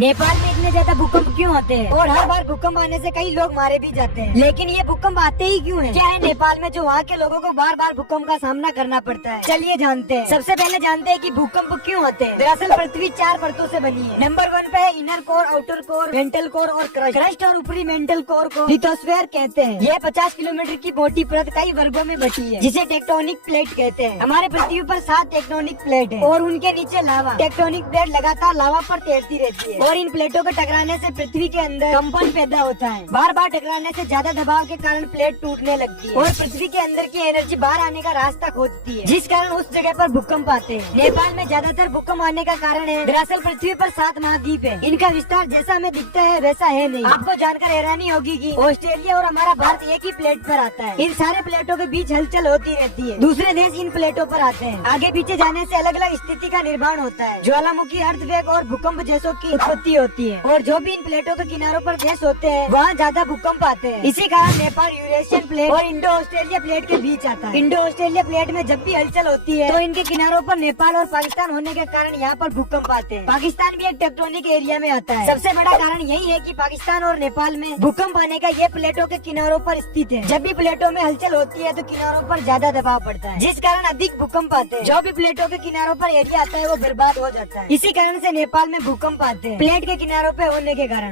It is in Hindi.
नेपाल में इतने ज्यादा भूकंप क्यों आते हैं और हर बार भूकंप आने से कई लोग मारे भी जाते हैं, लेकिन ये भूकंप आते ही क्यों हैं? क्या है नेपाल में जो वहाँ के लोगों को बार बार भूकंप का सामना करना पड़ता है? चलिए जानते हैं। सबसे पहले जानते हैं कि भूकंप क्यों आते हैं। दरअसल पृथ्वी 4 परतों से बनी है। नंबर 1 पे है inner core, outer core, mantle core और क्रस्ट और ऊपरी मेंटल कोर को लिथोस्फीयर कहते हैं। यह 50 किलोमीटर की मोटी परत कई वर्गों में बटी है, जिसे टेक्टोनिक प्लेट कहते हैं। हमारे पृथ्वी पर 7 टेक्टोनिक प्लेट है और उनके नीचे लावा। टेक्टोनिक प्लेट लगातार लावा पर तैरती रहती है और इन प्लेटों के टकराने से पृथ्वी के अंदर कंपन पैदा होता है। बार बार टकराने से ज्यादा दबाव के कारण प्लेट टूटने लगती है और पृथ्वी के अंदर की एनर्जी बाहर आने का रास्ता खोजती है, जिस कारण उस जगह पर भूकंप आते हैं। नेपाल में ज्यादातर भूकंप आने का कारण है दरअसल पृथ्वी पर 7 महाद्वीप है। इनका विस्तार जैसा हमें दिखता है वैसा है नहीं। आपको जानकर हैरानी होगी कि ऑस्ट्रेलिया और हमारा भारत एक ही प्लेट पर आता है। इन सारे प्लेटों के बीच हलचल होती रहती है। दूसरे देश इन प्लेटों पर आते हैं। आगे पीछे जाने से अलग अलग स्थिति का निर्माण होता है। ज्वालामुखी, अर्थवेग और भूकंप जैसों की उत्पत्ति होती है और जो भी इन प्लेटों के किनारों पर देश होते हैं वहाँ ज्यादा भूकंप आते हैं। इसी कारण नेपाल यूरेशियन प्लेट और इंडो ऑस्ट्रेलिया प्लेट के बीच आता है। इंडो ऑस्ट्रेलिया प्लेट में जब भी हलचल होती है तो इनके किनारों पर नेपाल और पाकिस्तान होने के कारण यहाँ पर भूकंप आते हैं। पाकिस्तान भी एक टेक्टोनिक एरिया में आता है। सबसे बड़ा कारण यही है कि पाकिस्तान और नेपाल में भूकंप आने का ये प्लेटों के किनारों पर स्थित है। जब भी प्लेटों में हलचल होती है तो किनारों पर ज्यादा दबाव पड़ता है, जिस कारण अधिक भूकंप आते हैं। जो भी प्लेटों के किनारों पर एरिया आता है वो बर्बाद हो जाता है। इसी कारण से नेपाल में भूकंप आते हैं, प्लेट के किनारों पे होने के कारण।